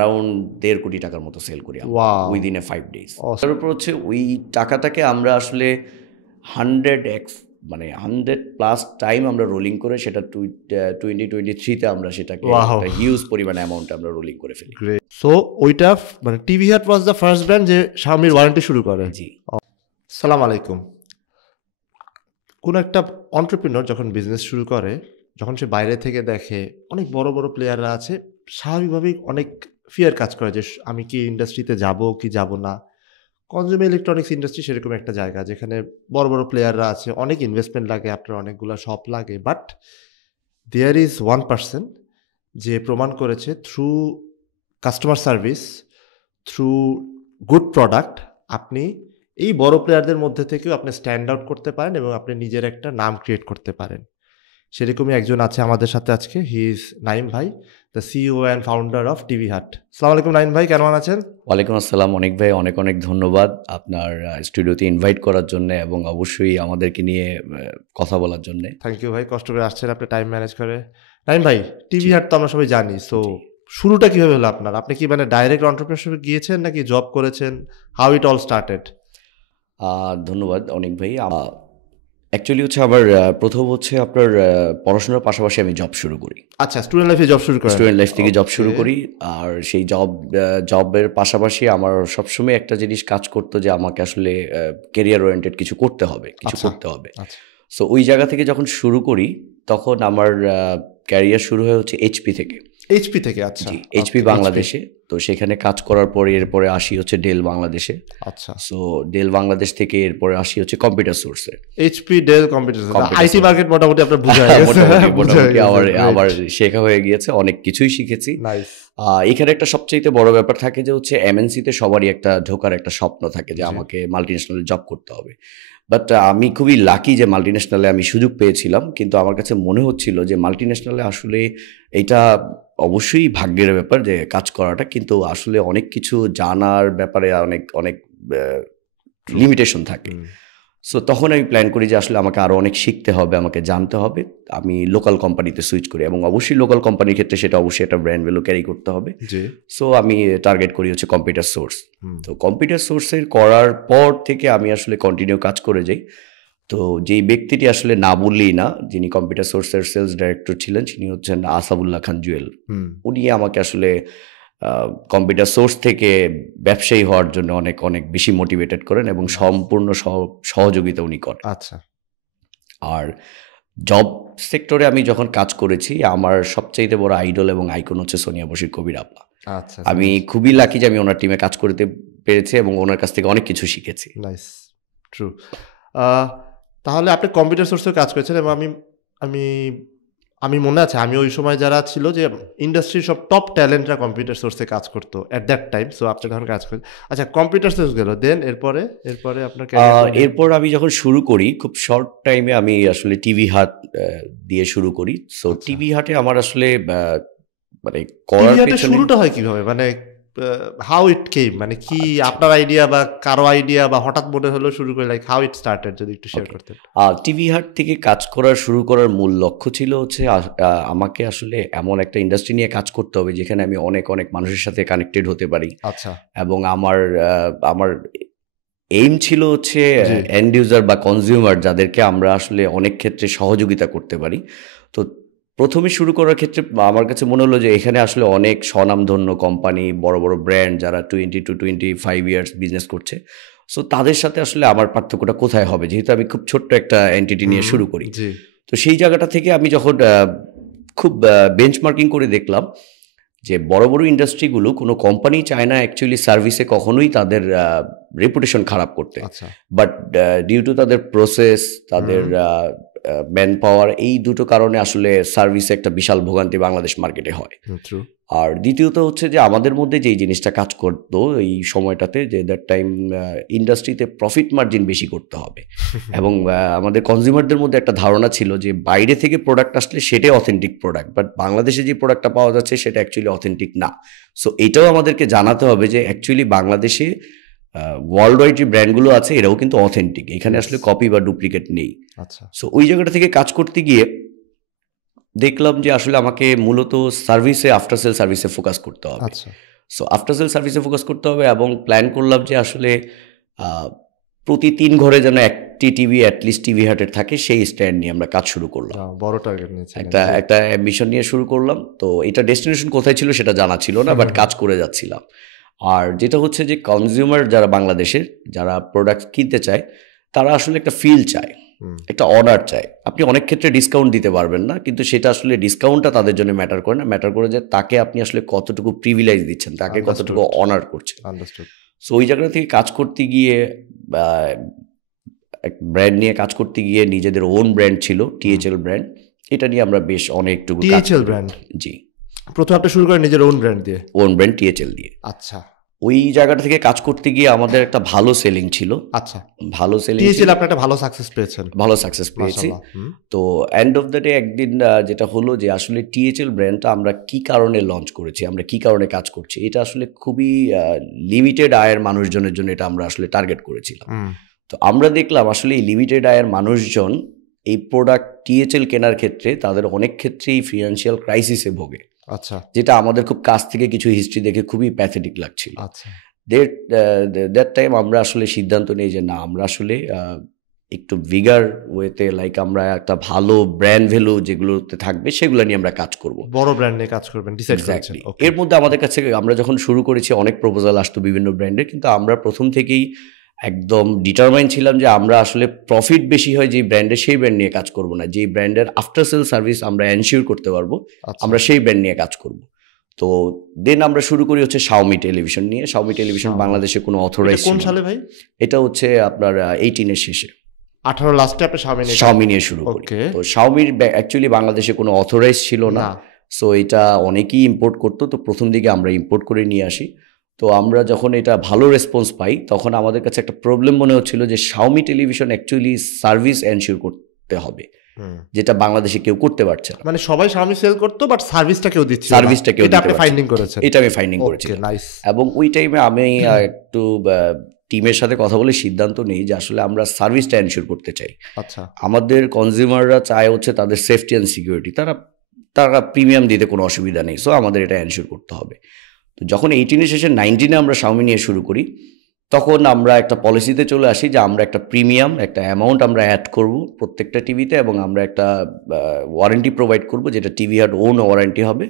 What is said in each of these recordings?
Around 1.5 কোটি টাকার মতো সেল করি আমরা Wow. Within a 5 days। Awesome. তার উপর হচ্ছে ওই টাকাটাকে আমরা আসলে 100x মানে 100+ টাইম আমরা রোলিং করে সেটা 2023-তে আমরা সেটাকে Wow. একটা হিউজ পরিমাণ অ্যামাউন্ট আমরা রোলিং করে ফেলি। গ্রেট। সো ওইটা মানে টিভি হাট ওয়াজ দ্য ফার্স্ট ব্র্যান্ড যে Xiaomiর ওয়ারেন্টি শুরু করে। জি। সালাম আলাইকুম। কোন একটা এন্টারপ্রেনার যখন বিজনেস শুরু করে, যখন সে বাইরে থেকে দেখে অনেক বড় বড় প্লেয়াররা আছে, স্বাভাবিকভাবেই অনেক ফিয়ার কাজ করে যে আমি কি ইন্ডাস্ট্রিতে যাব কি যাব না। কনজিউমার ইলেকট্রনিক্স ইন্ডাস্ট্রি সেরকম একটা জায়গা যেখানে বড় বড় প্লেয়াররা আছে, অনেক ইনভেস্টমেন্ট লাগে, আপনার অনেকগুলো শপ লাগে, but there is one person যে প্রমাণ করেছে through customer service, through good product আপনি এই বড় প্লেয়ারদের মধ্যে থেকেও আপনি স্ট্যান্ড আউট করতে পারেন এবং আপনি নিজের একটা নাম ক্রিয়েট করতে পারেন। সেরকমই একজন আছে আমাদের সাথে আজকে, হি ইজ নাইম ভাই, the CEO and founder of TV হাট। আসসালামু আলাইকুম নাইম ভাই, কেমন আছেন? ওয়ালাইকুম আসসালাম অনেক ভাই, অনেক অনেক ধন্যবাদ আপনার স্টুডিওতে ইনভাইট করার জন্য এবং অবশ্যই আমাদেরকে নিয়ে কথা বলার জন্য। থ্যাংক ইউ ভাই, কষ্ট করে আসছেন আপনি টাইম ম্যানেজ করে। নাইম ভাই, টিভি হাট তো আমরা সবাই জানি, সো শুরুটা কিভাবে হলো আপনার? আপনি কি মানে ডাইরেক্ট এন্টারপ্রেনারশিপে গিয়েছেন নাকি জব করেছেন? How it all started? ধন্যবাদ অনেক ভাই। অ্যাকচুয়ালি হচ্ছে আমার প্রথম হচ্ছে আপনার পড়াশোনার পাশাপাশি আমি জব শুরু করি। আচ্ছা, স্টুডেন্ট লাইফে জব শুরু করেন? স্টুডেন্ট লাইফ থেকে জব শুরু Okay. করি। আর সেই জবের পাশাপাশি আমার সবসময় একটা জিনিস কাজ করতো যে আমাকে আসলে ক্যারিয়ার ওরিয়েন্টেড কিছু করতে হবে, কিছু আচ্ছা, করতে হবে। আচ্ছা। সো ওই জায়গা থেকে যখন শুরু করি তখন আমার ক্যারিয়ার শুরু হয় হচ্ছে এইচপি থেকে। এইচপি থেকে? আচ্ছা, জি, এইচপি বাংলাদেশে। তো সেখানে কাজ করার পরে এরপরে আসি হচ্ছে ডেল বাংলাদেশে। আচ্ছা। সো ডেল বাংলাদেশ থেকে এরপরে আসি হচ্ছে কম্পিউটার সোর্সে। HP, Dell, computer, Computer IT Source। Market মোটামুটি আপনার বুঝা গেছে। মোটামুটি আবার শেখা হয়ে গিয়েছে, অনেক কিছুই শিখেছি। নাইস। এখানে একটা সবচেয়ে বড় ব্যাপার থাকে যে হচ্ছে এমএনসিতে সবারই একটা ঢোকার একটা স্বপ্ন থাকে যে জি। আমাকে মাল্টিন্যাশনালে জব করতে হবে। বাট আমি খুবই লাকি যে মাল্টিন্যাশনালে আমি সুযোগ পেয়েছিলাম, কিন্তু আমার কাছে মনে হচ্ছিল যে মাল্টিন্যাশনালে আসলে এটা অবশ্যই ভাগ্যের ব্যাপার যে কাজ করাটা, কিন্তু আসলে অনেক কিছু জানার ব্যাপারে অনেক অনেক লিমিটেশন থাকে। সো তখন আমি প্ল্যান করি যে আসলে আমাকে আরও অনেক শিখতে হবে, আমাকে জানতে হবে। আমি লোকাল কোম্পানিতে সুইচ করি এবং অবশ্যই লোকাল কোম্পানির ক্ষেত্রে সেটা অবশ্যই একটা ব্র্যান্ড ভ্যালু ক্যারি করতে হবে। জি। সো আমি টার্গেট করি হচ্ছে কম্পিউটার সোর্স। তো কম্পিউটার সোর্সের করার পর থেকে আমি আসলে কন্টিনিউ কাজ করে যাই। তো যেই ব্যক্তিটি আসলে না বললেই না, যিনি কম্পিউটার সোর্সের সেলস ডাইরেক্টর ছিলেন, তিনি হচ্ছেন আসাবুল্লাহ খান জুয়েল। উনি আমাকে আসলে কম্পিউটার সোর্স থেকে ব্যবসায়ী হওয়ার জন্য অনেক অনেক বেশি মোটিভেটেড করেন এবং সম্পূর্ণ সহযোগিতা উনি করেন। আচ্ছা। আর জব সেক্টরে আমি যখন কাজ করেছি, আমার সবচাইতে বড় আইডল এবং আইকন হচ্ছে সোনিয়া বশির কবির আপা। আচ্ছা, আমি খুবই লাকি যে আমি ওনার টিমে কাজ করতে পেরেছি এবং ওনার কাছ থেকে অনেক কিছু শিখেছি। Nice, true. তাহলে আপনি কম্পিউটার সোর্সের কাজ করেছেন এবং আমি আমি মনে আছে আমি ওই সময় যারা ছিল যে ইন্ডাস্ট্রির সব টপ ট্যালেন্টরা কম্পিউটার সোর্সে কাজ করতো অ্যাট দ্যাট টাইম। সো আপনি যখন কাজ করেন, আচ্ছা কম্পিউটার সোর্স গেল, দেন এরপরে আপনার এরপর আমি যখন শুরু করি খুব শর্ট টাইমে আমি আসলে টিভি হাট দিয়ে শুরু করি। সো টিভি হাটে আমার আসলে মানে করার পেছনে শুরুটা হয় কিভাবে, মানে হাউ ইট কেম, মানে কি আপনার আইডিয়া বা কারো আইডিয়া বা হঠাৎ মনে হলো শুরু করে, লাইক হাউ ইট স্টার্টেড, যদি একটু শেয়ার করতেন। টিভি হাট থেকে কাজ শুরু করার মূল লক্ষ্য ছিল হচ্ছে আমাকে আসলে এমন একটা ইন্ডাস্ট্রি নিয়ে কাজ করতে হবে যেখানে আমি অনেক অনেক মানুষের সাথে কানেক্টেড হতে পারি। আচ্ছা। এবং আমার এইম ছিল হচ্ছে এন্ড ইউজার বা কনজিউমার, যাদেরকে আমরা আসলে অনেক ক্ষেত্রে সহযোগিতা করতে পারি। তো প্রথমে শুরু করার ক্ষেত্রে আমার কাছে মনে হলো যে এখানে আসলে অনেক স্বনামধন্য কোম্পানি, বড় বড় ব্র্যান্ড যারা 20 to 25 ইয়ার্স বিজনেস করছে। সো তাদের সাথে আসলে আমার পার্থক্যটা কোথায় হবে, যেহেতু আমি খুব ছোট্ট একটা এন্টিটি নিয়ে শুরু করি। তো সেই জায়গাটা থেকে আমি যখন খুব বেঞ্চমার্কিং করে দেখলাম যে বড় বড় ইন্ডাস্ট্রিগুলো কোনো কোম্পানি চায় না অ্যাকচুয়ালি সার্ভিসে কখনোই তাদের রেপুটেশন খারাপ করতে। বাট ডিউ টু তাদের প্রসেস, তাদের ম্যান পাওয়ার, এই দুটো কারণে আসলে সার্ভিসে একটা বিশাল ভোগান্তি বাংলাদেশ মার্কেটে হয়। আর দ্বিতীয়ত হচ্ছে যে আমাদের মধ্যে যেই জিনিসটা কাজ করতো এই সময়টাতে, যে দ্যাট টাইম ইন্ডাস্ট্রিতে প্রফিট মার্জিন বেশি করতে হবে এবং আমাদের কনজিউমারদের মধ্যে একটা ধারণা ছিল যে বাইরে থেকে প্রোডাক্ট আসলে সেটাই অথেন্টিক প্রোডাক্ট, বাট বাংলাদেশে যে প্রোডাক্টটা পাওয়া যাচ্ছে সেটা অ্যাকচুয়ালি অথেন্টিক না। সো এটাও আমাদেরকে জানাতে হবে যে অ্যাকচুয়ালি বাংলাদেশে ওয়ার্ল্ড ওয়াইড যে ব্র্যান্ডগুলো আছে এরাও কিন্তু অথেন্টিক, এখানে আসলে কপি বা ডুপ্লিকেট নেই। আচ্ছা। সো ওই জায়গাটা থেকে কাজ করতে গিয়ে দেখলাম যে আসলে আমাকে মূলত সার্ভিসে, আফটার সেল সার্ভিসে ফোকাস করতে হবে। সো আফটার সেল সার্ভিসে ফোকাস করতে হবে, এবং প্ল্যান করলাম যে আসলে প্রতি 3 ঘরে যেন একটি টিভি অ্যাটলিস্ট টিভি হাটের থাকে, সেই স্ট্যান্ড নিয়ে আমরা কাজ শুরু করলাম। বড় টার্গেট নিয়েছি, একটা অ্যাম্বিশন নিয়ে শুরু করলাম। তো এটা ডেস্টিনেশন কোথায় ছিল সেটা জানা ছিল না, বাট কাজ করে যাচ্ছিলাম। আর যেটা হচ্ছে যে কনজিউমার যারা বাংলাদেশের যারা প্রোডাক্ট কিনতে চায়, তারা আসলে একটা ফিল চায়, একটা অর্ডার চায়। আপনি অনেক ক্ষেত্রে ডিসকাউন্ট দিতে পারবেন না, কিন্তু সেটা আসলে ডিসকাউন্টটা তাদের জন্য ম্যাটার করে না, ম্যাটার করে যে তাকে আপনি আসলে কতটুকু প্রিভিলেজ দিচ্ছেন, তাকে কতটুকু অনার করছেন। সো ওই জায়গা থেকে কাজ করতে গিয়ে, এক ব্র্যান্ড নিয়ে কাজ করতে গিয়ে, নিজেদের ওন ব্র্যান্ড ছিল THL ব্র্যান্ড, এটা নিয়ে আমরা বেশ অনেকটুকু THL ব্র্যান্ড। জি, প্রথমে আপনি শুরু করেন নিজের ওন ব্র্যান্ড দিয়ে? ওন ব্র্যান্ড THL দিয়ে। আচ্ছা। ওই জায়গাটা থেকে কাজ করতে গিয়ে আমাদের একটা ভালো সেলিং ছিল। আচ্ছা, ভালো সেলিং THL আপনি একটা ভালো সাকসেস পেয়েছেন? ভালো সাকসেস পেয়েছি। তো এন্ড অফ দ্য ডে একদিন যেটা হলো যে আসলে THL ব্র্যান্ডটা আমরা কি কারণে লঞ্চ করেছি, আমরা কি কারণে কাজ করছি, এটা আসলে খুবই লিমিটেড আয়ের মানুষজনের জন্য এটা আমরা আসলে টার্গেট করেছিলাম। তো আমরা দেখলাম আসলে এই লিমিটেড আয়ের মানুষজন এই প্রোডাক্ট THL কেনার ক্ষেত্রে তাদের অনেক ক্ষেত্রেই ফিনান্সিয়াল ক্রাইসিসে ভোগে। আচ্ছা। যেটা আমাদের খুব কাছ থেকে কিছু হিস্ট্রি দেখে খুবই প্যাথেটিক লাগছিল। আচ্ছা। দ্যাট টাইম আমরা আসলে সিদ্ধান্ত নিই যে না, আমরা আসলে একটু ভিগার ওয়েতে, লাইক আমরা একটা ভালো ব্র্যান্ড ভ্যালু যেগুলোতে থাকবে সেগুলো নিয়ে আমরা কাজ করব, বড় ব্র্যান্ড নিয়ে কাজ করবেন ডিসাইড করেছেন। এর মধ্যে আমাদের কাছে আমরা যখন শুরু করেছি অনেক প্রপোজাল আসতো বিভিন্ন ব্র্যান্ডের, কিন্তু আমরা প্রথম থেকেই একদম ডিটারমাইন ছিলাম যে আমরা আসলে প্রফিট বেশি হয় যেই ব্র্যান্ডের, সেই ব্র্যান্ড নিয়ে কাজ করব না। যেই ব্র্যান্ডের আফটার সেল সার্ভিস আমরা এনশিওর করতে পারবো, আমরা সেই ব্র্যান্ড নিয়ে কাজ করব। তো দেন আমরা শুরু করি হচ্ছে শাওমি টেলিভিশন নিয়ে। শাওমি টেলিভিশন বাংলাদেশে কোনো অথরাইজ, কোন সালে ভাই? এটা হচ্ছে আপনার 18 এর শেষে, 18 লাস্টে আপনি শাওমি নিয়ে শুরু করি। তো শাওমির অ্যাকচুয়ালি বাংলাদেশে কোনো অথরাইজ ছিল না, সো এটা অনেকেই ইম্পোর্ট করতো। তো প্রথম দিকে আমরা ইম্পোর্ট করে নিয়ে আসি। তো আমরা যখন এটা ভালো রেসপন্স পাই, তখন আমাদের কাছে একটা প্রবলেম মনে হচ্ছিল যে Xiaomi television actually service ensure করতে হবে, যেটা বাংলাদেশে কেউ করতে পারছে না। মানে সবাই শাওমি সেল করতো, বাট সার্ভিসটা কেউ দিচ্ছে না। সার্ভিসটা কেউ, এটা আপনি ফাইন্ডিং করেছেন? এটা আমি ফাইন্ডিং করেছি। এবং ওই টাইমে আমি একটু টিমের সাথে কথা বলে সিদ্ধান্ত নেই যে আসলে আমরা সার্ভিসটা এনশিওর করতে চাই। আচ্ছা। আমাদের কনজিউমাররা চায় হচ্ছে তাদের সেফটি অ্যান্ড সিকিউরিটি, তারা প্রিমিয়াম দিতে কোনো অসুবিধা নেই, সো আমাদের এটা এনশিওর করতে হবে। তো যখন 18 শেষে 19 আমরা শাওমি নিয়ে শুরু করি, তখন আমরা একটা পলিসিতে চলে আসি যে আমরা একটা প্রিমিয়াম একটা অ্যামাউন্ট আমরা অ্যাড করব প্রত্যেকটা টিভিতে, এবং আমরা একটা ওয়ারেন্টি প্রোভাইড করব, যেটা টিভি হাট ওন ওয়ারেন্টি হবে,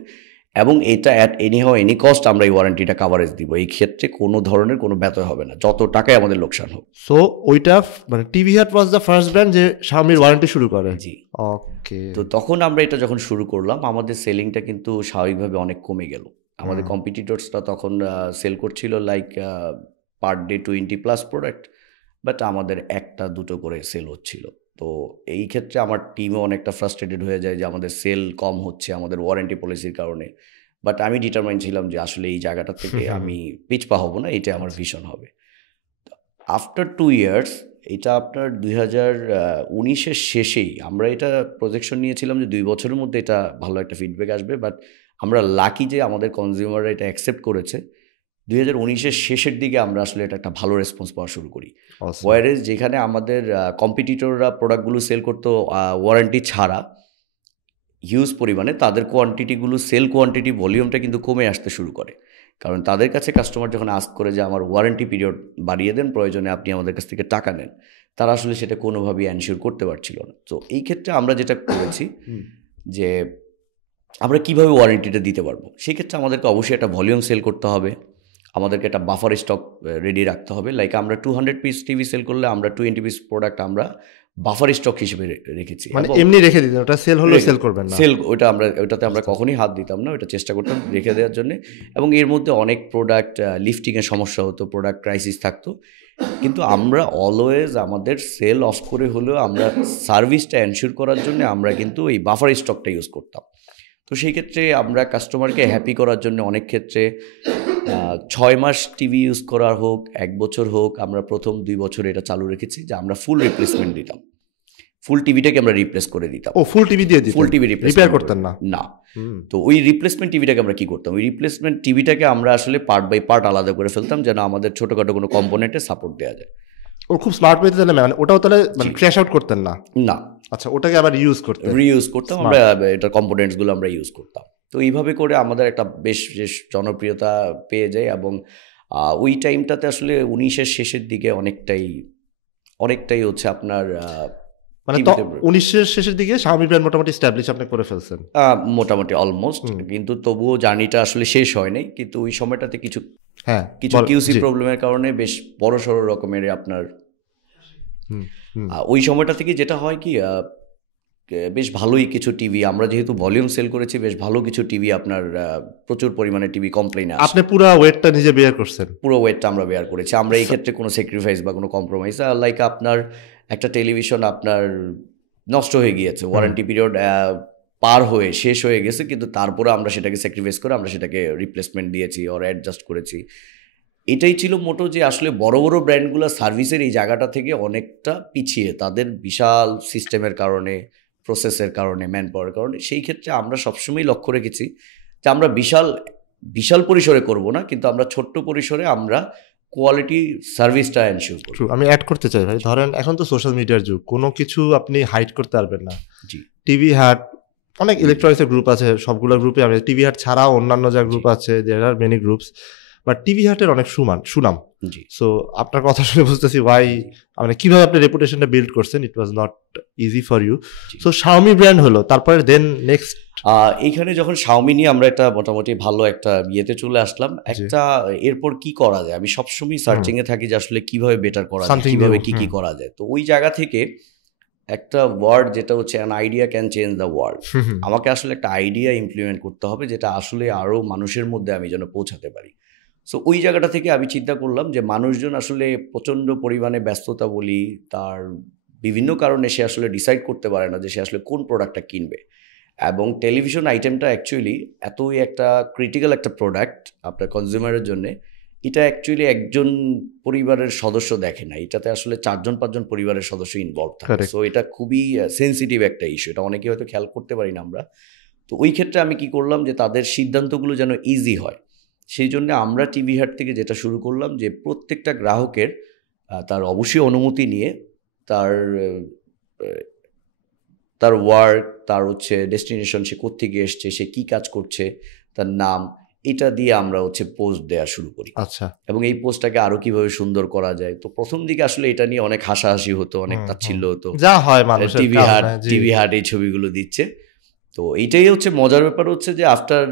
এবং এটা অ্যাট এনি কস্ট আমরা এই ওয়ারেন্টিটা কাভারেজ দিব। এই ক্ষেত্রে কোনো ধরনের কোনো ব্যতয় হবে না, যত টাকায় আমাদের লোকসান হোক। সো ওইটা মানে টিভি হাট ওয়াজ দ্য ফার্স্ট ব্র্যান্ড যে শাওমির ওয়ারেন্টি শুরু করে? জি। ওকে। তো তখন আমরা এটা যখন শুরু করলাম, আমাদের সেলিংটা কিন্তু স্বাভাবিকভাবে অনেক কমে গেল। আমাদের কম্পিটিটরসরা তখন সেল করছিল like per day 20+ product, but আমাদের 1-2 করে সেল হচ্ছিল। তো এই ক্ষেত্রে আমার টিমও অনেকটা ফ্রাস্ট্রেটেড হয়ে যায় যে আমাদের সেল কম হচ্ছে আমাদের ওয়ারেন্টি পলিসির কারণে। বাট আমি ডিটারমাইন ছিলাম যে আসলে এই জায়গাটা থেকে আমি পিছপা হব না, এটা আমার ভিশন হবে। আফটার 2 ইয়ার্স, এটা আপনার 2019-এর শেষেই আমরা এটা প্রজেকশন নিয়েছিলাম যে 2 বছরের মধ্যে এটা ভালো একটা ফিডব্যাক আসবে, বাট আমরা লাকি যে আমাদের কনজিউমাররা এটা অ্যাকসেপ্ট করেছে। 2019-এর শেষের দিকে আমরা আসলে এটা একটা ভালো রেসপন্স পাওয়া শুরু করি। ওয়ারেজ যেখানে আমাদের কম্পিটিটররা প্রোডাক্টগুলো সেল করতো ওয়ারেন্টি ছাড়া হিউজ পরিমাণে, তাদের কোয়ান্টিটিগুলো সেল কোয়ান্টিটি ভলিউমটা কিন্তু কমে আসতে শুরু করে, কারণ তাদের কাছে কাস্টমার যখন আস্ক করে যে আমার ওয়ারেন্টি পিরিয়ড বাড়িয়ে দেন, প্রয়োজনে আপনি আমাদের কাছ থেকে টাকা নেন, তারা আসলে সেটা কোনোভাবেই এনশিওর করতে পারছিল না। তো এই ক্ষেত্রে আমরা যেটা করেছি যে আমরা কীভাবে ওয়ারেন্টিটা দিতে পারবো, সেক্ষেত্রে আমাদেরকে অবশ্যই একটা ভলিউম সেল করতে হবে, আমাদেরকে একটা বাফার স্টক রেডি রাখতে হবে। লাইক আমরা 200 পিস টিভি সেল করলে আমরা 20 পিস প্রোডাক্ট আমরা বাফার স্টক হিসেবে রেখেছি। মানে এমনি রেখে দিতেন, ওটা সেল হলো সেল করবেন না? ওটাতে আমরা কখনোই হাত দিতাম না, ওটা চেষ্টা করতাম রেখে দেওয়ার জন্য। এবং এর মধ্যে অনেক প্রোডাক্ট লিফটিংয়ের সমস্যা হতো, প্রোডাক্ট ক্রাইসিস থাকতো, কিন্তু আমরা অলওয়েজ আমাদের সেল অফ করে হলেও আমরা সার্ভিসটা এনশিওর করার জন্য আমরা কিন্তু এই বাফার স্টকটা ইউজ করতাম। তো সেই ক্ষেত্রে আমরা কাস্টমারকে হ্যাপি করার জন্য অনেক ক্ষেত্রে 6 মাস টিভি ইউজ করা হোক, 1 বছর হোক, আমরা প্রথম 2 বছর এটা চালু রেখেছি যে আমরা ফুল রিপ্লেসমেন্ট দিতাম, ফুল টিভিটাকে আমরা রিপ্লেস করে দিতাম। ফুল টিভি দিয়ে দিতাম? ফুল টিভি রিপেয়ার করতেন না? না। তো ওই রিপ্লেসমেন্ট টিভিটাকে আমরা কি করতাম, ওই রিপ্লেসমেন্ট টিভিটাকে আমরা আসলে পার্ট বাই পার্ট আলাদা করে ফেলতাম, যেন আমাদের ছোটোখাটো কোনো কম্পোনেন্টে সাপোর্ট দেওয়া যায়। ও খুব স্মার্ট ওয়েতে তাহলে, মানে ওটাও তাহলে মানে ক্র্যাশ আউট করতেন না? না। আচ্ছা, ওটাকে আবার রিউজ করতাম? আমরা এটার কম্পোনেন্টসগুলো আমরা ইউজ করতাম। তো এইভাবে করে আমাদের একটা বেশ বেশ জনপ্রিয়তা পেয়ে যায়, এবং ওই টাইমটাতে আসলে 19-এর শেষের দিকে অনেকটাই হচ্ছে আপনার মানে টিভিতে 19-এর শেষের দিকে শাওমি ব্র্যান্ড মোটামুটি এস্টাবলিশ আপনি করে ফেলছেন। মোটামুটি অলমোস্ট, কিন্তু তবুও জার্নিটা আসলে শেষ হয় নাই। কিন্তু ওই সময়টাতে কিছু হ্যাঁ কিউসি প্রবলেমের কারণে বেশ বড়সড় রকমের আপনার ওই সময়টা থেকে যেটা হয় কি, বেশ ভালোই কিছু টিভি, আমরা যেহেতু ভলিউম সেল করেছি, বেশ ভালো কিছু টিভি আপনার প্রচুর পরিমাণে টিভি কমপ্লেইন আসে। আপনি পুরো ওয়েটটা নিজে বেয়ার করছেন? পুরো ওয়েটটা আমরা বেয়ার করেছি। আমরা এই ক্ষেত্রে কোনো স্যাক্রিফাইস বা কোনো কম্প্রোমাইজ, লাইক আপনার একটা টেলিভিশন আপনার নষ্ট হয়ে গিয়েছে, ওয়ারেন্টি পিরিয়ড পার হয়ে শেষ হয়ে গেছে, কিন্তু তারপরে আমরা সেটাকে স্যাক্রিফাইস করে আমরা সেটাকে রিপ্লেসমেন্ট দিয়েছি ওর অ্যাডজাস্ট করেছি। এটাই ছিল মোটো, যে আসলে বড় বড় ব্র্যান্ডগুলো সার্ভিসের এই জায়গাটা থেকে অনেকটা পিছিয়ে, তাদের বিশাল সিস্টেমের কারণে, প্রসেসের কারণে, ম্যান পাওয়ারের কারণে। সেই ক্ষেত্রে আমরা সবসময় লক্ষ্য রেখেছি যে আমরা বিশাল পরিসরে করব না, কিন্তু আমরা ছোট্ট পরিসরে আমরা কোয়ালিটি সার্ভিসটা এনশিওর করব। আমি অ্যাড করতে চাই ভাই, ধরেন এখন তো সোশ্যাল মিডিয়ার যুগ, কোনো কিছু আপনি হাইড করতে পারবেন না। জি, টিভি হাট, অনেক ইলেকট্রনিক্সের গ্রুপ আছে, সবগুলো গ্রুপে আমি, টিভি হাট ছাড়াও অন্যান্য যা গ্রুপ আছে, there are many groups, but TV হাটের অনেক সুনাম। জি। সো আপনার কথা শুনে বুঝতেছি ওয়াই, মানে কিভাবে আপনি রেপুটেশনটা বিল্ড করছেন, it was not easy for you. So Xiaomi brand হলো, তারপরে দেন নেক্সট এইখানে যখন শাওমি নিয়ে আমরা একটা মোটামুটি ভালো একটা ইয়েতে চলে আসলাম, একটা এরপর কি করা যায়, আমি সবসময় সার্চিং এ থাকি যে আসলে কিভাবে বেটার করা যায়, কিভাবে কি করা যায়। তো ওই জায়গা থেকে একটা ওয়ার্ড যেটা হচ্ছে an idea can change the world, আমাকে আসলে একটা আইডিয়া ইমপ্লিমেন্ট করতে হবে যেটা আসলে আরও মানুষের মধ্যে আমি যেন পৌঁছাতে পারি। সো ওই জায়গাটা থেকে আমি চিন্তা করলাম যে মানুষজন আসলে প্রচণ্ড পরিমাণে ব্যস্ততা বলি, তার বিভিন্ন কারণে সে আসলে ডিসাইড করতে পারে না যে সে আসলে কোন প্রোডাক্টটা কিনবে। এবং টেলিভিশন আইটেমটা অ্যাকচুয়ালি এতই একটা ক্রিটিক্যাল একটা প্রোডাক্ট আপনার কনজিউমারের জন্য, এটা অ্যাকচুয়ালি একজন পরিবারের সদস্য দেখে না, এটাতে আসলে 4-5জন পরিবারের সদস্য ইনভলভ থাকে। সো এটা খুবই সেন্সিটিভ একটা ইস্যু, এটা অনেকে হয়তো খেয়াল করতে পারি না আমরা। তো ওই ক্ষেত্রে আমি কি করলাম যে তাদের সিদ্ধান্তগুলো যেন ইজি হয়, সেই জন্য আমরা টিভি হাট থেকে যেটা শুরু করলাম যে প্রত্যেকটা গ্রাহকের তার অবশ্যই অনুমতি নিয়ে তার ওয়ার্ক, তার হচ্ছে ডেস্টিনেশন, সে কোত্থেকে এসছে, সে কী কাজ করছে, তার নাম, এটা দিয়ে আমরা হচ্ছে পোস্ট দেওয়া শুরু করি। আচ্ছা। এবং এই পোস্টটাকে আরও কীভাবে সুন্দর করা যায়। তো প্রথম দিকে আসলে এটা নিয়ে অনেক হাসাহাসি হতো, অনেক তাচ্ছিল্য হতো, যা হয় মানুষের, টিভি হাট এই ছবিগুলো দিচ্ছে। তো এইটাই হচ্ছে মজার ব্যাপার, হচ্ছে যে আফটার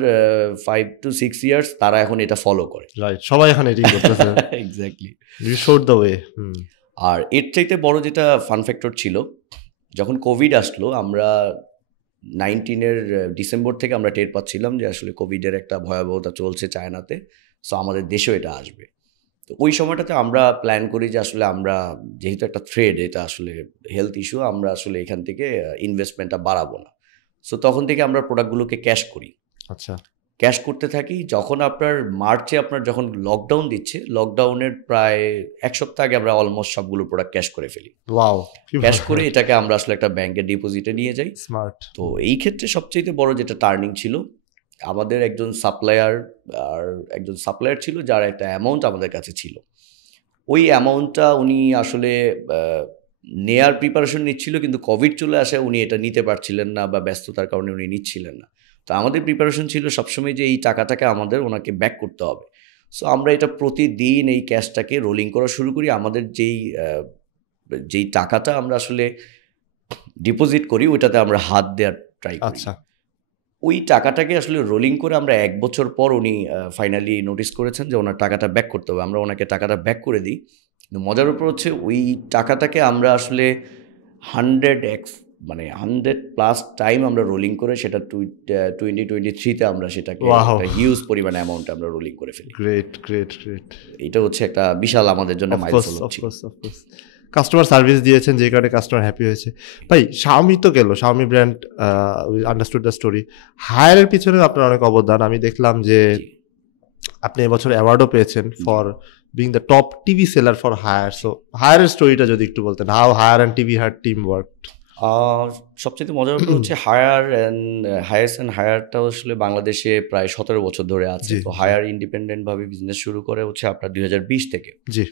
5 to 6 ইয়ার্স তারা এখন এটা ফলো করে, রাইট, সবাই এখন এটাই করতেছে। Exactly, you showed the way. আর এর চাইতে বড় যেটা ফান ফ্যাক্টর ছিল, যখন কোভিড আসলো, আমরা 19-এর ডিসেম্বর থেকে আমরা টের পাচ্ছিলাম যে আসলে কোভিডের একটা ভয়াবহতা চলছে চায়নাতে, সো আমাদের দেশেও এটা আসবে। তো ওই সময়টাতে আমরা প্ল্যান করি যে আসলে আমরা যেহেতু একটা থ্রেড, এটা আসলে হেলথ ইস্যু, আমরা আসলে এখান থেকে ইনভেস্টমেন্টটা বাড়াবো না। সো তখন থেকে আমরা প্রোডাক্টগুলোকে ক্যাশ করি। আচ্ছা। ক্যাশ করতে থাকি। যখন আপনার মার্চে আপনার যখন লকডাউন দিচ্ছে, লকডাউনের প্রায় 1 সপ্তাহ আগে আমরা অলমোস্ট সবগুলো প্রোডাক্ট ক্যাশ করে ফেলি। ওয়াও! ক্যাশ করে এটাকে আমরা আসলে একটা ব্যাংকের ডিপোজিটে নিয়ে যাই। স্মার্ট। তো এই ক্ষেত্রে সবচেয়ে বড় যেটা টার্নিং ছিল, আমাদের একজন সাপ্লায়ার ছিল যার একটা অ্যামাউন্ট আমাদের কাছে ছিল। ওই অ্যামাউন্টটা উনি আসলে নেয়ার প্রিপারেশন নিচ্ছিল, কিন্তু কোভিড চলে আসে, উনি এটা নিতে পারছিলেন না বা ব্যস্ততার কারণে উনি নিচ্ছিলেন না। তো আমাদের প্রিপারেশন ছিল সবসময় যে এই টাকাটাকে আমাদের ওনাকে ব্যাক করতে হবে। সো আমরা এটা প্রতিদিন এই ক্যাশটাকে রোলিং করা শুরু করি। আমাদের যেই টাকাটা আমরা আসলে ডিপোজিট করি, ওইটাতে আমরা হাত দেওয়ার ট্রাই করি। আচ্ছা। ওই টাকাটাকে আসলে রোলিং করে আমরা 1 বছর পর উনি ফাইনালি নোটিস করেছেন যে ওনার টাকাটা ব্যাক করতে হবে। আমরা ওনাকে টাকাটা ব্যাক করে দিই। কিন্তু মজার ব্যাপার হচ্ছে ওই টাকাটাকে আমরা আসলে 100x, মানে 100+ টাইম আমরা রোলিং করে সেটা 2023-তে আমরা সেটাকে একটা হিউজ পরিমাণ অ্যামাউন্ট আমরা রোলিং করে ফেলি। Great, great, great. এটা হচ্ছে একটা বিশাল আমাদের জন্য মাইলস্টোন ছিল। অফকোর্স কাস্টমার সার্ভিস দিয়েছেন, যে কারণে কাস্টমার হ্যাপি হয়েছে। ভাই, শাওমি তো গেল, Xiaomi brand, we understood the story. হায়ারের পিছনে আপনার অনেক অবদান। আমি দেখলাম যে আপনি এবছর অ্যাওয়ার্ডও পেয়েছেন for being the top TV seller for Haier. So হায়ারের স্টোরিটা যদি একটু বলতেন, how Haier and TV Haat team worked. সবচেয়ে মজার ব্যাপার হচ্ছে হায়ারটা আসলে বাংলাদেশে প্রায় 17 বছর ধরে আছে। তো হায়ার ইন্ডিপেন্ডেন্টভাবে বিজনেস শুরু করে হচ্ছে আপনার 2020 থেকে। জি।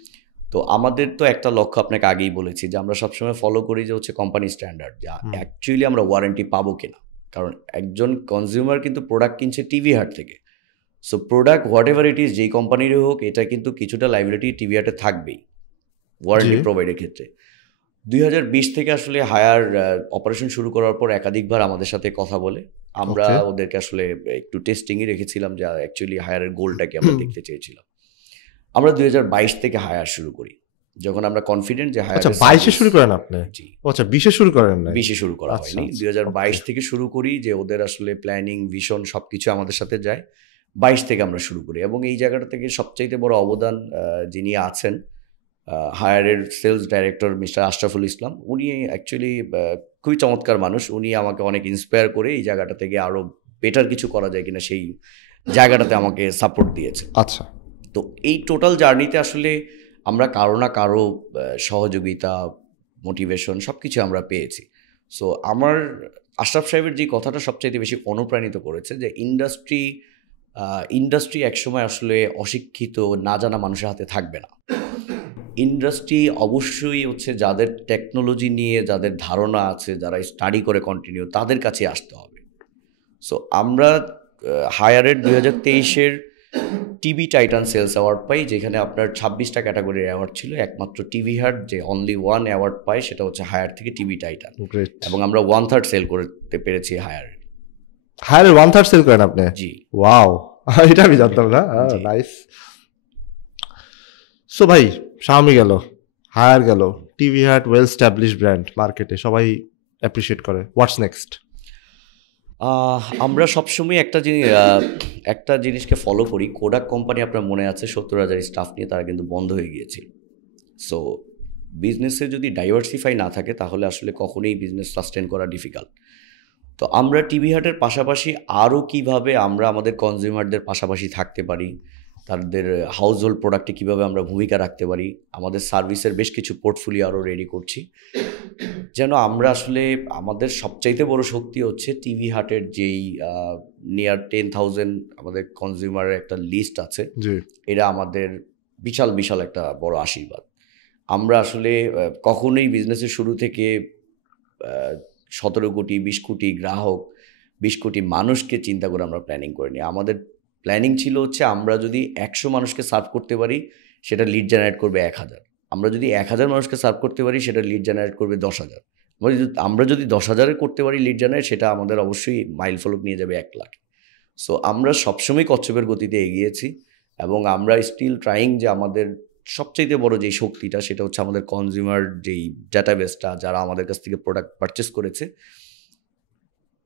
তো আমাদের তো একটা লক্ষ্য আপনাকে আগেই বলেছি যে আমরা সবসময় ফলো করি যে হচ্ছে কোম্পানি স্ট্যান্ডার্ড, যে অ্যাকচুয়ালি আমরা ওয়ারেন্টি পাবো কিনা। কারণ একজন কনজিউমার কিন্তু প্রোডাক্ট কিনছে টিভি হাট থেকে। So product what ever it is, যেই কোম্পানিরই হোক, এটা কিন্তু কিছুটা লাইবিলিটি টিভি হাটে থাকবেই ওয়ারেন্টি প্রোভাইডের ক্ষেত্রে। 2020 থেকে আসলে হায়ার অপারেশন শুরু করার পর একাধিকবার আমাদের সাথে কথা বলে আমরা ওদেরকে আসলে একটু টেস্টিংই রেখেছিলাম যে অ্যাকচুয়ালি হায়ারের গোলটাকে আমরা দেখতে চেয়েছিলাম। আমরা 2022 থেকে হায়ার শুরু করি, যখন আমরা কনফিডেন্ট যে হায়ার। 22-এ শুরু করেন আপনি? জি। আচ্ছা, 20-এ শুরু করেন না? 20-এ শুরু করা হয়নি, 2022 থেকে শুরু করি, যে ওদের আসলে প্ল্যানিং, ভিশন সবকিছু আমাদের সাথে যায়। 22 থেকে আমরা শুরু করি, এবং এই জায়গাটা থেকে সবচাইতে বড় অবদান যিনি আছেন হায়ারের sales director mister Ashraful Islam. উনি অ্যাকচুয়ালি খুবই চমৎকার মানুষ। উনি আমাকে অনেক ইন্সপায়ার করে এই জায়গাটা থেকে আরও বেটার কিছু করা যায় কিনা সেই জায়গাটাতে আমাকে সাপোর্ট দিয়েছে। আচ্ছা, তো এই টোটাল জার্নিতে আসলে আমরা কারো না কারো সহযোগিতা, মোটিভেশন সব কিছু আমরা পেয়েছি। সো আমার আশরাফ সাহেবের যে কথাটা সবচাইতে বেশি অনুপ্রাণিত করেছে, যে ইন্ডাস্ট্রি একসময় আসলে অশিক্ষিত, না জানা মানুষের হাতে থাকবে না। ইন্ডাস্ট্রি অবশ্যই হচ্ছে যাদের টেকনোলজি নিয়ে যাদের ধারণা আছে, যারা স্টাডি করে কন্টিনিউ, তাদের কাছে আসতে হবে। সো আমরা হায়ারের 2023-এর টিভি টাইটান সেলস অ্যাওয়ার্ড পাই, যেখানে আপনার 26টা ক্যাটাগরির অ্যাওয়ার্ড ছিল। একমাত্র টিভি হাট যে অনলি ওয়ান অ্যাওয়ার্ড পায়, সেটা হচ্ছে হায়ার থেকে টিভি টাইটান। এবং আমরা 1/3 সেল করতে পেরেছি হায়ারের 1/3 সেল করেন আপনি? জি। ওয়াও, এটা আমি জানতাম না। নাইস। সো ভাই, শাওমি গেল, হায়ার গেল, টিভি হাট ওয়েল স্টাবলিশ ব্র্যান্ড, মার্কেটে সবাই অ্যাপ্রিশিয়েট করে। What's next? আমরা সবসময় একটা জিনিসকে ফলো করি। কোডাক কোম্পানি, আপনার মনে আছে, 70,000 স্টাফ নিয়ে তারা কিন্তু বন্ধ হয়ে গিয়েছিল। সো বিজনেসে যদি ডাইভার্সিফাই না থাকে, তাহলে আসলে কখনোই বিজনেস সাস্টেন করা ডিফিকাল্ট। তো আমরা টিভি হাটের পাশাপাশি আরও কীভাবে আমরা আমাদের কনজিউমারদের পাশাপাশি থাকতে পারি, তাদের হাউস হোল্ড প্রোডাক্টে কীভাবে আমরা ভূমিকা রাখতে পারি, আমাদের সার্ভিসের বেশ কিছু পোর্টফোলিও আরও রেডি করছি, যেন আমরা আসলে আমাদের সবচাইতে বড় শক্তি হচ্ছে টিভি হাটের যেই নিয়ার 10,000 আমাদের কনজিউমারের একটা লিস্ট আছে। এটা আমাদের বিশাল বিশাল একটা বড় আশীর্বাদ। আমরা আসলে কখনোই বিজনেসের শুরু থেকে 17 কোটি, 20 কোটি গ্রাহক, 20 কোটি মানুষকে চিন্তা করে আমরা প্ল্যানিং করিনি। আমাদের প্ল্যানিং ছিল হচ্ছে আমরা যদি 100 মানুষকে সার্ভ করতে পারি, সেটা লিড জেনারেট করবে 1000। আমরা যদি 1000 মানুষকে সার্ভ করতে পারি, সেটা লিড জেনারেট করবে 10,000। আমরা যদি 10,000-এর করতে পারি লিড জেনারেট, সেটা আমাদের অবশ্যই মাইল ফলক নিয়ে যাবে 1 লাখ। সো আমরা সবসময় কচ্ছপের গতিতে এগিয়েছি, এবং আমরা স্টিল ট্রাইং যে আমাদের সবচাইতে বড় যেই শক্তিটা, সেটা হচ্ছে আমাদের কনজিউমার যেই ডাটাবেসটা, যারা আমাদের কাছ থেকে প্রোডাক্ট পারচেস করেছে,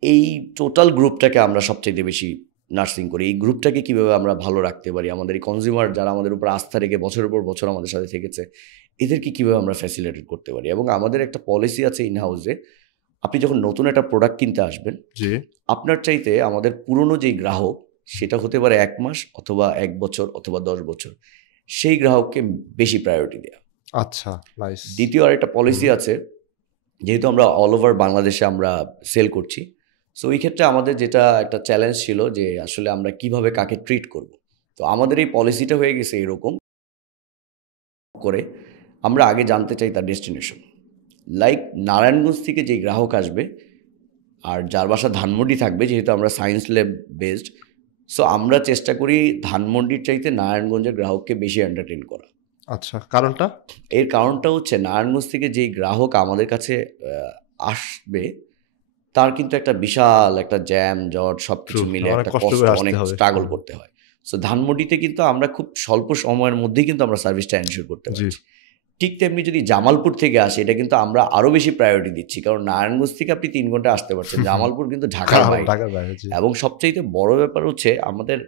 এই টোটাল গ্রুপটাকে আমরা সবচাইতে বেশি নার্সিং করি। এই গ্রুপটাকে কীভাবে আমরা ভালো রাখতে পারি, আমাদের এই কনজিউমার যারা আমাদের উপর আস্থা রেখে বছরের পর বছর আমাদের সাথে থেকেছে, এদেরকে কীভাবে আমরা ফ্যাসিলিটেট করতে পারি। এবং আমাদের একটা পলিসি আছে ইন হাউসে, আপনি যখন নতুন একটা প্রোডাক্ট কিনতে আসবেন, আপনার চাইতে আমাদের পুরনো যেই গ্রাহক, সেটা হতে পারে 1 মাস অথবা 1 বছর অথবা 10 বছর, সেই গ্রাহককে বেশি প্রায়োরিটি দেওয়া। আচ্ছা, নাইস। দ্বিতীয় আরেকটা পলিসি আছে, যেহেতু আমরা অল ওভার বাংলাদেশে আমরা সেল করছি, সো এই ক্ষেত্রে আমাদের যেটা একটা চ্যালেঞ্জ ছিল যে আসলে আমরা কিভাবে কাকে ট্রিট করব। তো আমাদের এই পলিসিটা হয়ে গেছে এরকম করে, আমরা আগে জানতে চাই তার ডেস্টিনেশন। লাইক নারায়ণগঞ্জ থেকে যেই গ্রাহক আসবে, আর যার বাসা ধানমন্ডি থাকবে, যেহেতু আমরা সায়েন্স ল্যাব বেসড, সো আমরা চেষ্টা করি ধানমন্ডির চাইতে নারায়ণগঞ্জের গ্রাহককে বেশি এন্টারটেইন করা। আচ্ছা, কারণটা? এর কারণটা হচ্ছে নারায়ণগঞ্জ থেকে যেই গ্রাহক আমাদের কাছে আসবে, তার কিন্তু একটা বিশাল একটা জ্যাম জট সব কিছু মিলে একটা কষ্ট, অনেক স্ট্রাগল করতে হয়। সো ধানমন্ডিতে কিন্তু আমরা খুব স্বল্প সময়ের মধ্যেই কিন্তু আমরা সার্ভিসটা এনশিওর করতে পারছি। ঠিক তেমনি যদি জামালপুর থেকে আসে, এটা কিন্তু আমরা আরও বেশি প্রায়োরিটি দিচ্ছি, কারণ নারায়ণগঞ্জ থেকে আপনি 3 ঘন্টা আসতে পারছেন, জামালপুর কিন্তু ঢাকার বাইরে। এবং সবচাইতে বড় ব্যাপার হচ্ছে আমাদের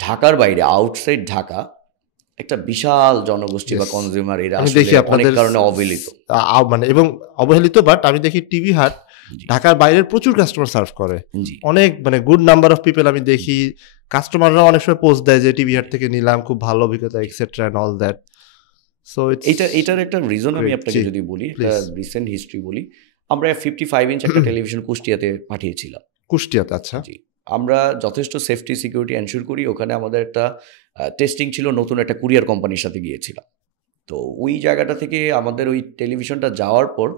ঢাকার বাইরে, আউটসাইড ঢাকা, একটা বিশাল জনগোষ্ঠী বা কনজিউমার, এরা অনেক কারণে অবহেলিত, মানে এবং অবহেলিত। বাট আমি দেখি টিভি হাট ঢাকার বাইরের প্রচুর কাস্টমার সার্ভ করে, অনেক মানে গুড নাম্বার অফ পিপল। আমি দেখি কাস্টমাররা অনেক সময় পোস্ট দেয় যে টিভি হাট থেকে নিলাম, খুব ভালো অভিজ্ঞতা, extra and all that. So এটার একটা রিজন আমি আপনাকে যদি বলি, একটা রিসেন্ট হিস্ট্রি বলি। আমরা 55 ইঞ্চ একটা টেলিভিশন কুষ্টিয়াতে পাঠিয়েছিলাম। কুষ্টিয়াতে? আচ্ছা। জি, আমরা যথেষ্ট সেফটি সিকিউরিটি এনশিওর করি। ওখানে আমাদের একটা টেস্টিং ছিল, নতুন একটা কুরিয়ার কোম্পানির সাথে গিয়েছিলাম। তো ওই জায়গাটা থেকে আমাদের ওই টেলিভিশনটা যাওয়ার পর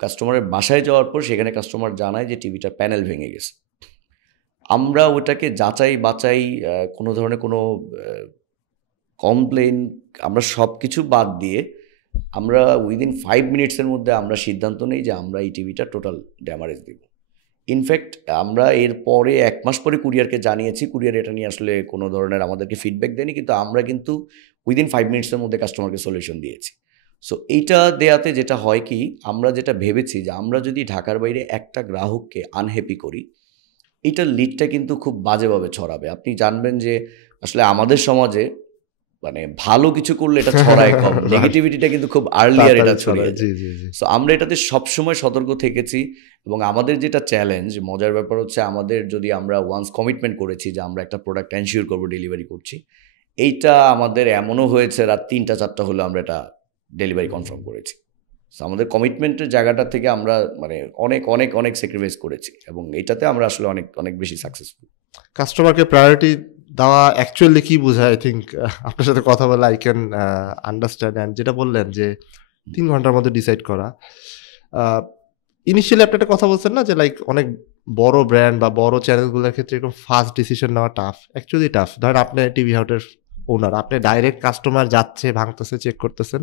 কাস্টমারের বাসায় যাওয়ার পর সেখানে কাস্টমার জানায় যে টিভিটার প্যানেল ভেঙে গেছে। আমরা ওটাকে যাচাই বাছাই কোনো ধরনের কোনো কমপ্লেন আমরা সব কিছু বাদ দিয়ে আমরা উইদিন 5 মিনিটসের মধ্যে আমরা সিদ্ধান্ত নিই যে আমরা এই টিভিটা টোটাল ড্যামারেজ দিব। ইনফ্যাক্ট আমরা এর পরে 1 মাস পরে কুরিয়ারকে জানিয়েছি, কুরিয়ার এটা নিয়ে আসলে কোনো ধরনের আমাদেরকে ফিডব্যাক দেয়নি, কিন্তু আমরা কিন্তু উইদিন 5 মিনিটসের মধ্যে কাস্টমারকে সলিউশন দিয়েছি। সো এইটা দেয়াতে যেটা হয় কি, আমরা যেটা ভেবেছি যে আমরা যদি ঢাকার বাইরে একটা গ্রাহককে আনহ্যাপি করি, এইটার লিডটা কিন্তু খুব বাজেভাবে ছড়াবে। আপনি জানবেন যে আসলে আমাদের সমাজে মানে ভালো কিছু করলে এটা ছড়ায় কম, নেগেটিভিটিটা কিন্তু খুব আর্লিয়ার এটা ছড়িয়ে যায়। সো আমরা এটাতে সবসময় সতর্ক থেকেছি। এবং আমাদের যেটা চ্যালেঞ্জ, মজার ব্যাপার হচ্ছে, আমাদের যদি আমরা ওয়ান্স কমিটমেন্ট করেছি যে আমরা একটা প্রোডাক্ট এনশিওর করবো, ডেলিভারি করছি, এইটা আমাদের এমনও হয়েছে রাত 3টা-4টা হলো আমরা এটা ডেলিভারি কনফার্ম করেছি। সো আমাদের কমিটমেন্টের জায়গাটা থেকে আমরা মানে অনেক অনেক অনেক স্যাক্রিফাইস করেছি এবং এটাতে আমরা আসলে অনেক অনেক বেশি সাকসেসফুল। কাস্টমারকে প্রায়োরিটি দেওয়া অ্যাকচুয়ালি কি বোঝায়? আই থিঙ্ক আপনার সাথে কথা বলে আই ক্যান আন্ডারস্ট্যান্ড। অ্যান্ড যেটা বললেন যে 3 ঘন্টার মধ্যে ডিসাইড করা, ইনিশিয়ালি আপনি একটা কথা বলছেন না যে লাইক অনেক বড় ব্র্যান্ড বা বড় চ্যানেলগুলোর ক্ষেত্রে এরকম ফাস্ট ডিসিশন নেওয়া টাফ, অ্যাকচুয়ালি টাফ। ধরেন আপনি টিভি হাউটের ওনার, আপনি ডাইরেক্ট কাস্টমার যাচ্ছে, ভাঙতেছে, চেক করতেছেন,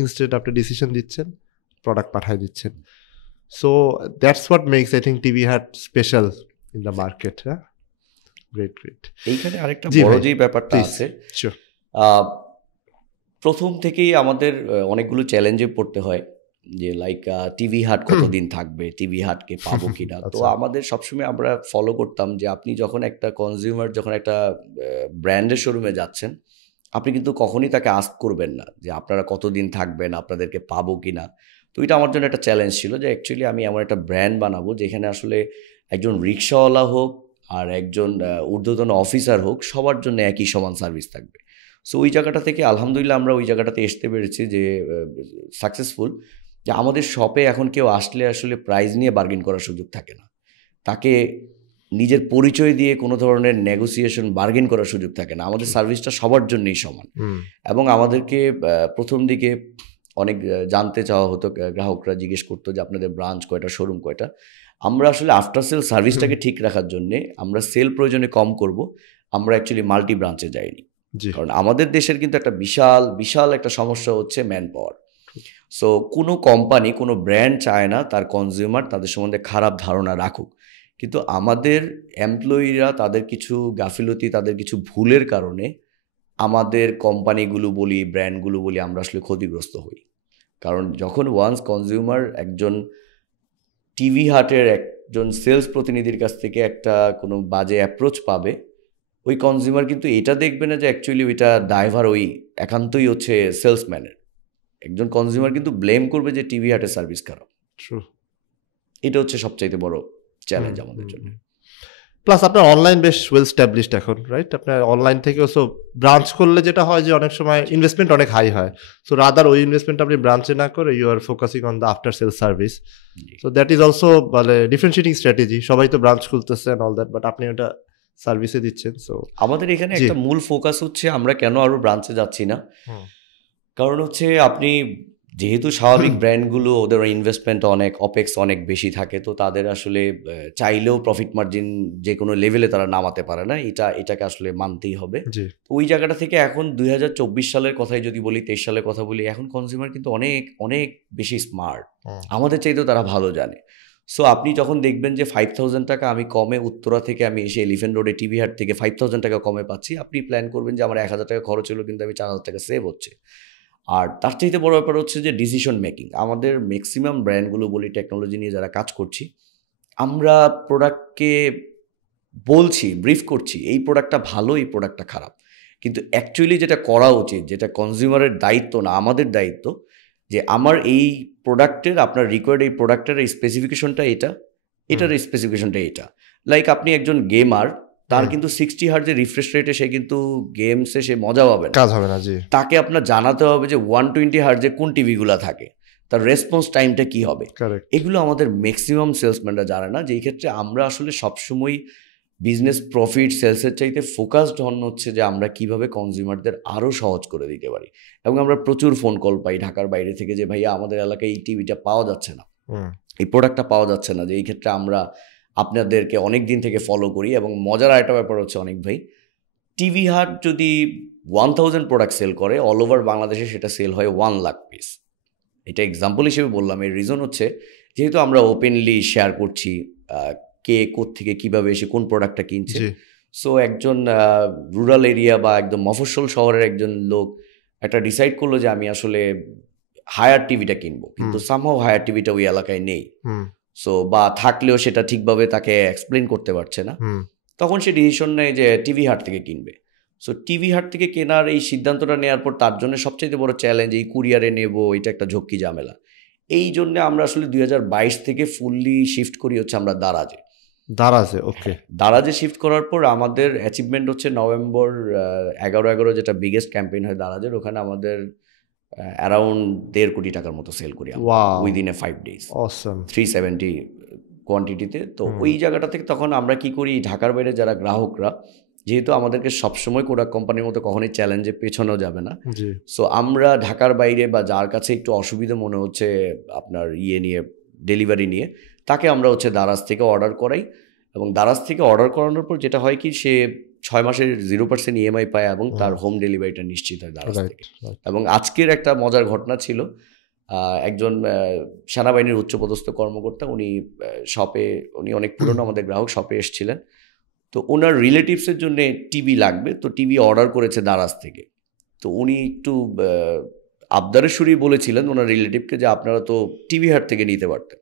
ইনস্টেড আপনি ডিসিশন দিচ্ছেন, প্রোডাক্ট পাঠিয়ে দিচ্ছেন। So that's what makes I think TV Hut special in the market. হ্যাঁ, গ্রেট গ্রেট। এইখানে আরেকটা বড় যে ব্যাপারটা আছে, প্রথম থেকেই আমাদের অনেকগুলো চ্যালেঞ্জে পড়তে হয় যে লাইক টিভি হাট কতদিন থাকবে, টিভি হাটকে পাবো কিনা। তো আমাদের সবসময় আমরা ফলো করতাম যে আপনি যখন একটা কনজিউমার যখন একটা ব্র্যান্ডের শোরুমে যাচ্ছেন, আপনি কিন্তু কখনই তাকে আস্ক করবেন না যে আপনারা কতদিন থাকবেন, আপনাদেরকে পাবো কিনা। তো এটা আমার জন্য একটা চ্যালেঞ্জ ছিল যে অ্যাকচুয়ালি আমি এমন একটা ব্র্যান্ড বানাবো যেখানে আসলে একজন রিক্সাওয়ালা হোক আর একজন ঊর্ধ্বতন অফিসার হোক, সবার জন্য একই সমান সার্ভিস থাকবে। সো ওই জায়গাটা থেকে আলহামদুলিল্লাহ আমরা ওই জায়গাটাতে আসতে পেরেছি যে সাকসেসফুল, যে আমাদের শপে এখন কেউ আসলে আসলে প্রাইস নিয়ে বার্গেন করার সুযোগ থাকে না, তাকে নিজের পরিচয় দিয়ে কোনো ধরনের নেগোসিয়েশন বার্গেন করার সুযোগ থাকে না। আমাদের সার্ভিসটা সবার জন্যই সমান। এবং আমাদেরকে প্রথম দিকে অনেক জানতে চাওয়া হতো, গ্রাহকরা জিজ্ঞেস করতো যে আপনাদের ব্রাঞ্চ কয়টা, শোরুম কয়টা। আমরা আসলে আফটার সেল সার্ভিসটাকে ঠিক রাখার জন্যে আমরা সেল প্রয়োজনে কম করব, আমরা অ্যাকচুয়ালি মাল্টি ব্রাঞ্চে যাইনি। কারণ আমাদের দেশের কিন্তু একটা বিশাল বিশাল একটা সমস্যা হচ্ছে ম্যান পাওয়ার। সো কোনো কোম্পানি, কোনো ব্র্যান্ড চায় না তার কনজিউমার তাদের সম্বন্ধে খারাপ ধারণা রাখুক, কিন্তু আমাদের এমপ্লয়িরা তাদের কিছু গাফিলতি, তাদের কিছু ভুলের কারণে আমাদের কোম্পানিগুলো বলি, ব্র্যান্ডগুলো বলি, আমরা আসলে ক্ষতিগ্রস্ত হই। কারণ যখন ওয়ান্স কনজিউমার একজন টিভি হাটের একজন সেলস প্রতিনিধির কাছ থেকে একটা কোনো বাজে অ্যাপ্রোচ পাবে, ওই কনজিউমার কিন্তু এটা দেখবে না যে অ্যাকচুয়ালি ওইটা ড্রাইভার ওই একান্তই হচ্ছে সেলসম্যানের। একজন কনজিউমার কিন্তু ব্লেম করবে যে টিভি হাটের সার্ভিস খারাপ। এটা হচ্ছে সবচাইতে বড় চ্যালেঞ্জ আমাদের জন্য। প্লাস আপনার অনলাইন বেশ ওয়েল স্ট্যাবলিশড এখন, রাইট? আপনার অনলাইন থেকেও সো ব্রাঞ্চ করলে যেটা হয় যে অনেক সময় ইনভেস্টমেন্ট অনেক হাই হয়। সো রাদার ওই ইনভেস্টমেন্ট আপনি ব্রাঞ্চে না করে you are focusing on the after sale service. So that is also মানে ডিফারেন্সিয়েটিং স্ট্র্যাটেজি। সবাই তো ব্রাঞ্চ খুলতেছে অল দ্যাট, বাট আপনি ওটা সার্ভিসে দিচ্ছেন। সো আমাদের এখানে একটা মূল ফোকাস হচ্ছে আমরা কেন আরো ব্রাঞ্চে যাচ্ছি না, কারণ হচ্ছে আপনি যেহেতু স্বাভাবিক ব্র্যান্ডগুলো ওদের ইনভেস্টমেন্ট অনেক, অপেক্স অনেক বেশি থাকে, তো তাদের আসলে চাইলেও প্রফিট মার্জিন যে কোনো লেভেলে তারা নামাতে পারে না, এটাকে আসলে মানতেই হবে। ওই জায়গাটা থেকে এখন 2024 সালের কথাই যদি বলি, 23 সালের কথা বলি, এখন কনজিউমার কিন্তু অনেক অনেক বেশি স্মার্ট, আমাদের চাইতেও তারা ভালো জানে। সো আপনি যখন দেখবেন যে 5,000 টাকা আমি কমে উত্তরা থেকে আমি এসে এলিফেন্ট রোডে টিভি হাট থেকে 5,000 টাকা কমে পাচ্ছি, আপনি প্ল্যান করবেন যে আমার 1,000 টাকা খরচ হলো কিন্তু আমি 4,000 টাকা সেভ হচ্ছে। আর তার চাইতে বড় ব্যাপার হচ্ছে যে ডিসিশন মেকিং। আমাদের ম্যাক্সিমাম ব্র্যান্ডগুলো বলি, টেকনোলজি নিয়ে যারা কাজ করছি, আমরা প্রোডাক্টকে বলছি, ব্রিফ করছি এই প্রোডাক্টটা ভালো, এই প্রোডাক্টটা খারাপ, কিন্তু অ্যাকচুয়ালি যেটা করা উচিত, যেটা কনজিউমারের দায়িত্ব না আমাদের দায়িত্ব, যে আমার এই প্রোডাক্টের, আপনার রিকোয়ার্ড এই প্রোডাক্টের এই স্পেসিফিকেশনটা এটা, এটার স্পেসিফিকেশনটা এটা। লাইক আপনি একজন গেমার, তার কিন্তু 60 হার্জের রিফ্রেশ রেটে সে কিন্তু গেমসে সে মজা পাবে না, কাজ হবে না। জি, তাকে আপনার জানাতে হবে যে 120 হার্জে কোন টিভিগুলো থাকে, তার রেসপন্স টাইমটা কি হবে। এগুলো আমাদের ম্যাক্সিমাম সেলসম্যানরা জানে না, যেই ক্ষেত্রে আমরা আসলে সবসময় বিজনেস প্রফিট সেলসের চাইতে ফোকাসড হন হচ্ছে যে আমরা কিভাবে কনজিউমারদের আরও সহজ করে দিতে পারি। এবং আমরা প্রচুর ফোন কল পাই ঢাকার বাইরে থেকে যে ভাইয়া আমাদের এলাকায় এই টিভিটা পাওয়া যাচ্ছে না, এই প্রোডাক্টটা পাওয়া যাচ্ছে না, যে এই ক্ষেত্রে আমরা আপনাদেরকে অনেক দিন থেকে ফলো করি। এবং মজার একটা ব্যাপার হচ্ছে অনেক ভাই, টিভি হাট যদি 1000 প্রোডাক্ট সেল করে, অল ওভার বাংলাদেশে সেটা সেল হয় 1 লাখ পিস। এটা এক্সাম্পল হিসেবে বললাম। এর রিজন হচ্ছে যেহেতু আমরা ওপেনলি শেয়ার করছি কে কোত্থেকে কীভাবে এসে কোন প্রোডাক্টটা কিনছে। সো একজন রুরাল এরিয়া বা একদম মফস্বল শহরের একজন লোক একটা ডিসাইড করলো যে আমি আসলে হায়ার টিভিটা কিনবো, কিন্তু সামহাও হায়ার টিভিটা ওই এলাকায় নেই, সো বা থাকলেও সেটা ঠিকভাবে তাকে এক্সপ্লেন করতে পারছে না, তখন সে ডিসিশন নেয় যে টিভি হাট থেকে কিনবে। সো টিভি হাট থেকে কেনার এই সিদ্ধান্তটা নেওয়ার পর তার জন্য সবচেয়ে বড় চ্যালেঞ্জ এই কুরিয়ারে নেব, এটা একটা ঝক্কি ঝামেলা। এই জন্য আমরা আসলে 2022 থেকে ফুললি শিফট করি হচ্ছে আমরা দারাজে। ওকে, দারাজে শিফট করার পর আমাদের অ্যাচিভমেন্ট হচ্ছে নভেম্বর 11 যেটা বিগেস্ট ক্যাম্পেইন হয় দারাজের, ওখানে আমাদের অ্যারাউন্ড 1.5 কোটি টাকার মতো সেল করি উইদিন এ 5 days, 370 কোয়ান্টিটিতে। তো ওই জায়গাটা থেকে তখন আমরা কি করি, ঢাকার বাইরে যারা গ্রাহকরা, যেহেতু আমাদেরকে সবসময় কোডাক কোম্পানির মতো কখনোই চ্যালেঞ্জে পেছানো যাবে না, সো আমরা ঢাকার বাইরে বা যার কাছে একটু অসুবিধা মনে হচ্ছে আপনার নিয়ে ডেলিভারি নিয়ে, তাকে আমরা হচ্ছে দারাজ থেকে অর্ডার করাই। এবং দারাজ থেকে অর্ডার করানোর পর যেটা হয় কি, সে 6 মাসের 0% EMI পায় এবং তার হোম ডেলিভারিটা নিশ্চিত হয় দারাজ থেকে। এবং আজকের একটা মজার ঘটনা ছিল, একজন সেনাবাহিনীর উচ্চপদস্থ কর্মকর্তা, উনি অনেক পুরনো আমাদের গ্রাহক, শপে এসেছিলেন। তো ওনার রিলেটিভসের জন্য টিভি লাগবে, তো টিভি অর্ডার করেছে দারাজ থেকে। তো উনি একটু আবদারের সুরেই বলেছিলেন ওনার রিলেটিভকে যে আপনারা তো টিভি হাট থেকে নিতে পারতেন।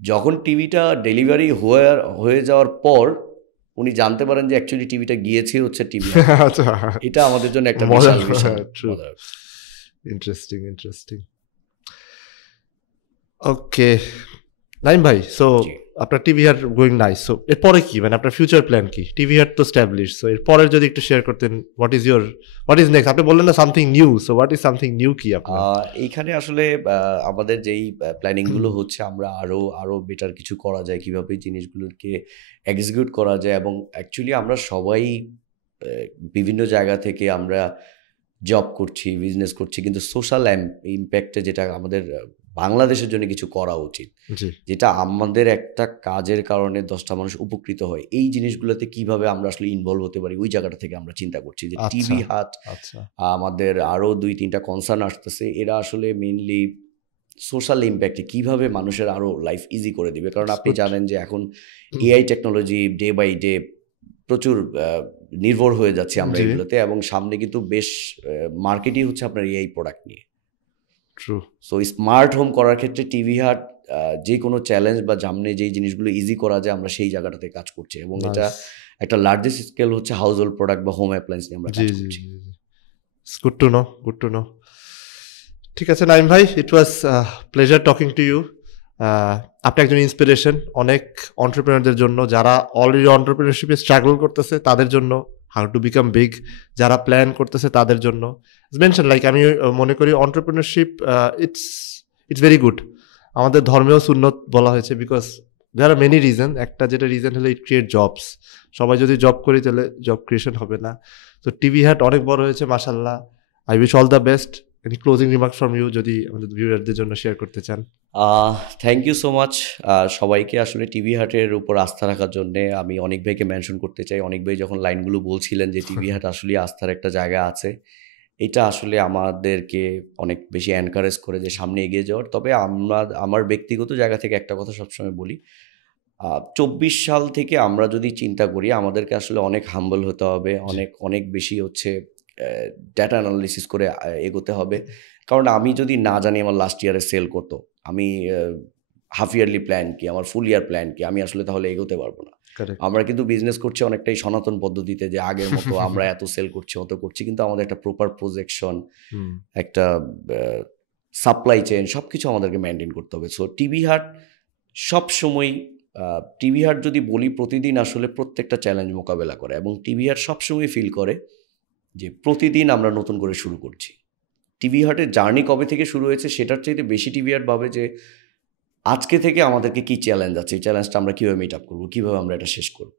যখন টিভিটা ডেলিভারি হয়ে যাওয়ার পর উনি জানতে পারেন যে অ্যাকচুয়ালি টিভিটা গিয়েছে হচ্ছে টিভি। এটা আমাদের জন্য একটা ইন্টারেস্টিং। ওকে নাইম ভাই, সো আপনার টিভি হাট গোয়িং নাইস, সো এরপরে কি, মানে আপনার ফিউচার প্ল্যান কি? টিভি হাট তো স্ট্যাবলিশ, সো এরপরে যদি একটু শেয়ার করতেন, হোয়াট ইজ নেক্সট? আপনি বললেন না something new, so what is something new কি আপনার? এইখানে আসলে আমাদের যেই প্ল্যানিংগুলো হচ্ছে, আমরা আরো বেটার কিছু করা যায়, কিভাবে জিনিসগুলোকে এক্সিকিউট করা যায়। এবং অ্যাকচুয়ালি আমরা সবাই বিভিন্ন জায়গা থেকে আমরা জব করছি, বিজনেস করছি, কিন্তু সোশ্যাল ইম্প্যাক্টে যেটা আমাদের বাংলাদেশের জন্য কিছু করা উচিত, যেটা আমাদের একটা কাজের কারণে 10টা মানুষ উপকৃত হয়, এই জিনিসগুলোতে কিভাবে আমরা আসলে ইনভলভ হতে পারি, ওই জায়গাটা থেকে আমরা চিন্তা করছি যে টিভি হাট, আমাদের আরও 2-3টা কনসার্ন আসতেছে, এরা আসলে মেইনলি সোশ্যাল ইম্প্যাক্টে কিভাবে মানুষের আরও লাইফ ইজি করে দিবে। কারণ আপনি জানেন যে এখন AI technology day by day প্রচুর নির্ভর হয়ে যাচ্ছে আমরা এগুলোতে, এবং সামনে কিন্তু বেশ মার্কেটই হচ্ছে আপনার এআই প্রোডাক্ট নিয়ে। সো স্মার্ট হোম করার ক্ষেত্রে টিভি হাট যে কোনো চ্যালেঞ্জ বা সামনে যেই জিনিসগুলো ইজি করা যায় আমরা সেই জায়গাটাতে কাজ করছি। এবং এটা একটা লার্জেস্ট স্কেল হচ্ছে হাউস হোল্ড প্রোডাক্ট বা হোম অ্যাপ্লায়েন্স নিয়ে আমরা কাজ করছি। Good to know. ঠিক আছে নাইম ভাই, ইট ওয়াজ প্লেজার টকিং টু ইউ। আপনি একজন ইন্সপিরেশন অনেক এন্টারপ্রেনারদের জন্য, যারা অলরেডি এন্টারপ্রেনারশিপে স্ট্রাগল করতেছে তাদের জন্য, হাউ টু বিকাম বিগ, যারা প্ল্যান করতেছে তাদের জন্য। মেনশন লাইক আমি মনে করি এন্টারপ্রেনারশিপ ইটস ভেরি গুড। আমাদের ধর্মেও সুন্নত বলা হয়েছে, because there are many reason. একটা যেটা রিজন হলো ইট ক্রিয়েট জবস। সবাই যদি জব করি তাহলে জব ক্রিয়েশন হবে না। তো টিভি হাট অনেক বড় হয়েছে মাশাআল্লাহ। I wish all the best. Any closing remark from you যদি আমাদের ভিউয়ারদের জন্য শেয়ার করতে চান? থ্যাংক ইউ সো মাচ সবাইকে আসলে টিভি হাটের উপর আস্থা রাখার জন্য। আমি অনেক ভাইকে মেনশন করতে চাই। অনেক ভাই যখন লাইনগুলো বলছিলেন যে টিভি হাট আসলে আস্থার একটা জায়গা আছে, এটা আসলে আমাদেরকে অনেক বেশি এনকারেজ করে যে সামনে এগিয়ে যাওয়ার। তবে আমার ব্যক্তিগত জায়গা থেকে একটা কথা সবসময় বলি, 24 সাল থেকে আমরা যদি চিন্তা করি আমাদেরকে আসলে অনেক হাম্বল হতে হবে, অনেক বেশি হচ্ছে ডেটা অ্যানালিসিস করে এগোতে হবে। কারণ আমি যদি না জানি আমার লাস্ট ইয়ারে সেল কত, আমি হাফ ইয়ারলি প্ল্যান কি, আমার ফুল ইয়ার প্ল্যান কি, আমি আসলে তাহলে এগোতে পারবো না। আমরা কিন্তু বিজনেস করছি অনেকটাই সনাতন পদ্ধতিতে, যে আগের মতো আমরা এত সেল করছি অত করছি, কিন্তু আমাদের একটা প্রপার প্রজেকশন, একটা সাপ্লাই চেইন, সব কিছু আমাদেরকে মেনটেন করতে হবে। সো টিভি হাট সবসময়, টিভি হাট যদি বলি প্রতিদিন আসলে প্রত্যেকটা চ্যালেঞ্জ মোকাবেলা করে, এবং টিভি হাট সবসময় ফিল করে যে প্রতিদিন আমরা নতুন করে শুরু করছি। টিভি হাটের জার্নি কবে থেকে শুরু হয়েছে সেটার চাইতে বেশি টিভি হাট ভাবে যে আজকে থেকে আমাদেরকে কী চ্যালেঞ্জ আছে, এই চ্যালেঞ্জটা আমরা কীভাবে মিট আপ করবো, কীভাবে আমরা এটা শেষ করবো।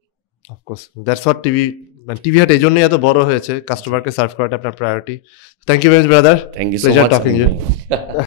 অফকোর্স দ্যাটস হোয়াট টিভি, মানে টিভি হাট এই জন্যই এত বড় হয়েছে, কাস্টমারকে সার্ভ করাটা আপনার priority. Thank you very much brother, thank you so pleasure much talking you.